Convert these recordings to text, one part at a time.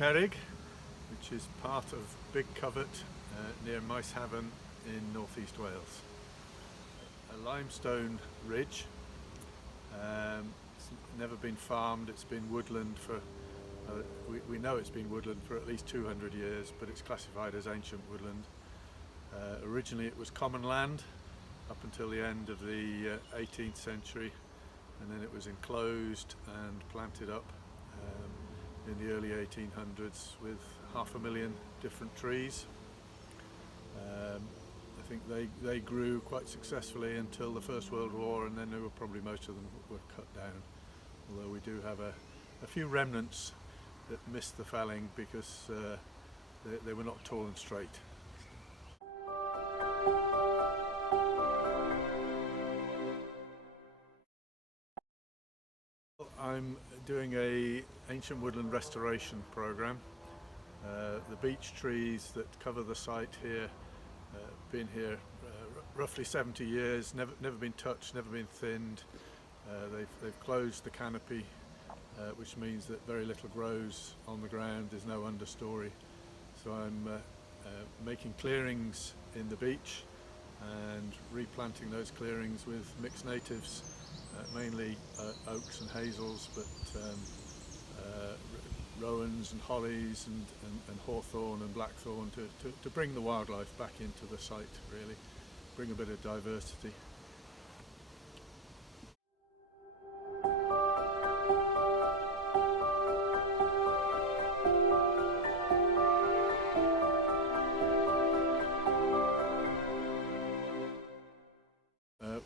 Cerrig, which is part of Big Covert near Maeshafn in northeast Wales. A limestone ridge. It's never been farmed. It's been woodland for, we know it's been woodland for at least 200 years, but it's classified as ancient woodland. Originally it was common land up until the end of the 18th century, and then it was enclosed and planted up in the early 1800s with 500,000 different trees. I think they grew quite successfully until the First World War, and then probably most of them were cut down, although we do have a few remnants that missed the felling because they were not tall and straight. I'm doing a ancient woodland restoration program. The beech trees that cover the site here been here roughly 70 years, never been touched, never been thinned. They've closed the canopy, which means that very little grows on the ground. There's no understory. So I'm making clearings in the beech and replanting those clearings with mixed natives, mainly oaks and hazels, but rowans and hollies and hawthorn and blackthorn to bring the wildlife back into the site, really, bring a bit of diversity.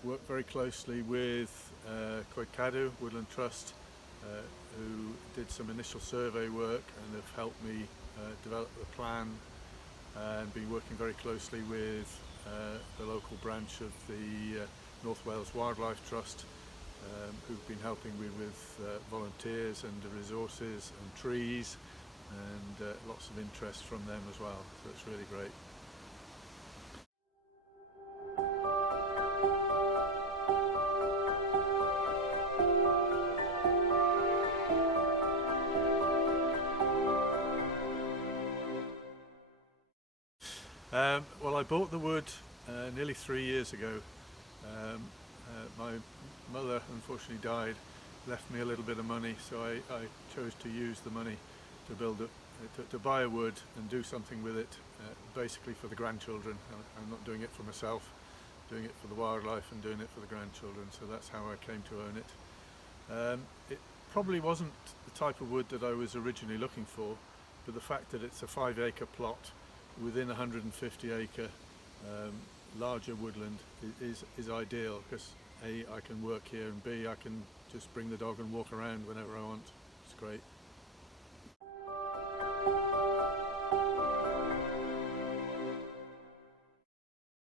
Worked very closely with Coetir Woodland Trust, who did some initial survey work and have helped me develop the plan, and been working very closely with the local branch of the North Wales Wildlife Trust, who've been helping me with volunteers and resources and trees, and lots of interest from them as well, so it's really great. Well, I bought the wood nearly 3 years ago. My mother unfortunately died, left me a little bit of money, so I chose to use the money to to buy a wood and do something with it, basically for the grandchildren. I'm not doing it for myself, doing it for the wildlife and doing it for the grandchildren, so that's how I came to own it. It probably wasn't the type of wood that I was originally looking for, but the fact that it's a 5-acre plot within 150-acre larger woodland is ideal, because A, I can work here, and B, I can just bring the dog and walk around whenever I want. It's great.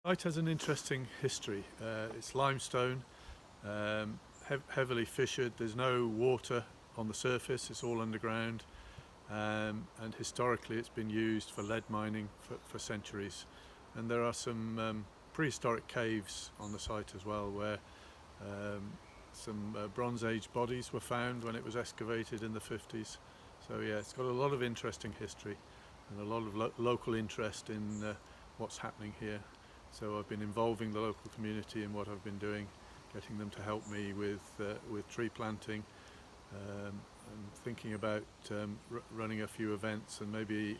The site has an interesting history. It's limestone, heavily fissured. There's no water on the surface, it's all underground. And historically it's been used for lead mining for centuries, and there are some prehistoric caves on the site as well, where some Bronze Age bodies were found when it was excavated in the 50s. So yeah, it's got a lot of interesting history and a lot of local interest in what's happening here. So I've been involving the local community in what I've been doing, getting them to help me with tree planting. I'm thinking about running a few events and maybe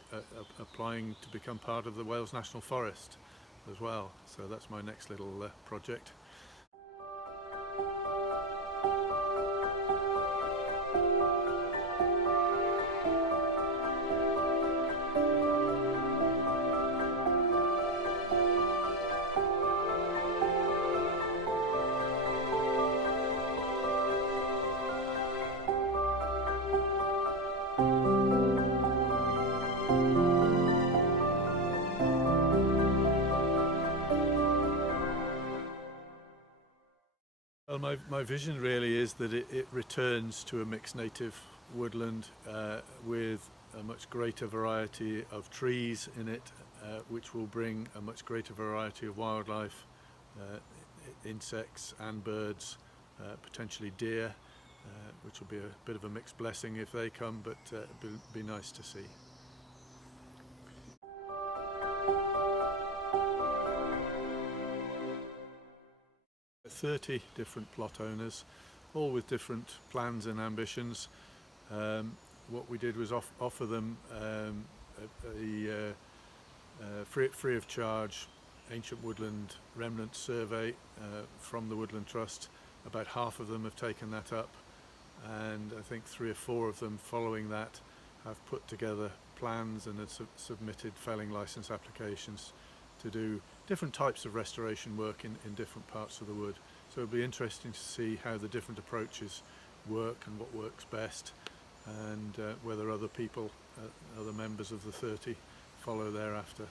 applying to become part of the Wales National Forest as well. So that's my next little project. Well, my vision really is that it returns to a mixed native woodland with a much greater variety of trees in it, which will bring a much greater variety of wildlife, insects and birds, potentially deer, which will be a bit of a mixed blessing if they come, but be nice to see. 30 different plot owners, all with different plans and ambitions. What we did was offer them free of charge ancient woodland remnant survey from the Woodland Trust. About half of them have taken that up, and I think 3 or 4 of them following that have put together plans and have submitted felling license applications to do different types of restoration work in different parts of the wood. So it'll be interesting to see how the different approaches work and what works best, and whether other people, other members of the 30 follow thereafter.